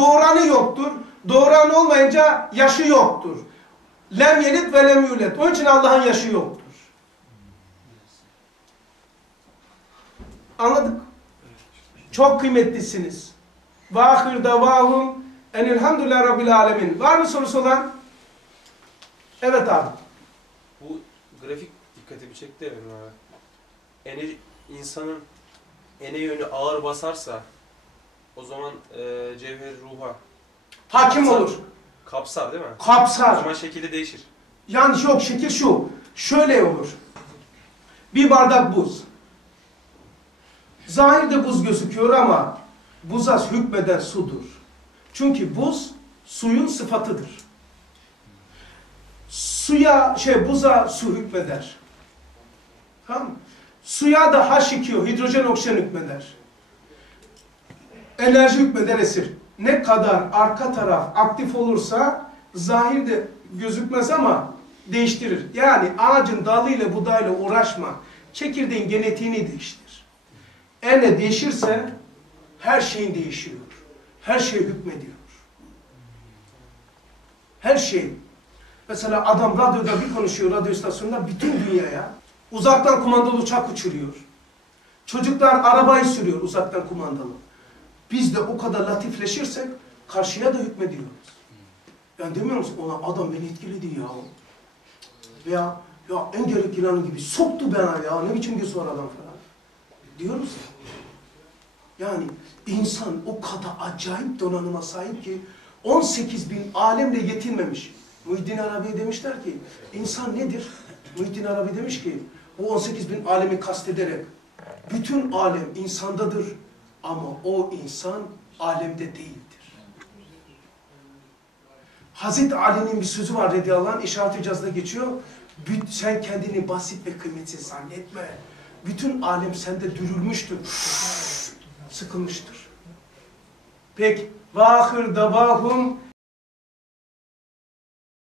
doğuranı yoktur. Doğuran olmayınca yaşı yoktur. Lem yelit ve lem yulet. Onun için Allah'ın yaşı yoktur. Anladık. Çok kıymetlisiniz. Ve ahir davahum enilhamdülillah rabbil alemin. Var mı sorusu olan? Evet abi. Bu grafik dikkatimi çekti Emre abi. Ene, insanın ene yönü ağır basarsa o zaman e, cevher ruha Hakim olur. kapsar değil mi? O Kapsar. zaman şekilde değişir. Yanlış yok şekil şu. Şöyle olur. Bir bardak buz. Zahirde buz gözüküyor ama buza hükmeden sudur. Çünkü buz suyun sıfatıdır. Suya şey buza su hükmeder. Tamam mı? Suya da H2O hidrojen oksijen hükmeder. Enerji hükmeder esir. Ne kadar arka taraf aktif olursa zahirde gözükmez ama değiştirir. Yani ağacın dalıyla budayla uğraşma. Çekirdeğin genetiğini değiştir. Ene değişirse her şeyin değişiyor. Her şey hükmediyor. Her şey. Mesela adam radyoda bir konuşuyor radyo istasyonunda bütün dünyaya. Uzaktan kumandalı uçak uçuruyor. Çocuklar arabayı sürüyor uzaktan kumandalı. Biz de o kadar latifleşirsek karşıya da hükmediyoruz. Yani demiyor musun ona adam beni etkiledi ya. Veya ya en gerek yılanı gibi soktu bana ya ne biçim bir adam falan. Diyoruz ya. Yani insan o kadar acayip donanıma sahip ki 18 bin alemle yetinmemiş. Muhyiddin Arabi demişler ki insan nedir? Muhyiddin Arabi demiş ki o 18 bin alemi kastederek bütün alem insandadır ama o insan alemde değildir. Hazreti Ali'nin bir sözü var radıyallahu anh işaret-i cazda geçiyor. Sen kendini basit ve kıymetsiz zannetme. Bütün alem sende dürülmüştür. Sıkılmıştır. Peki. Vahir davahum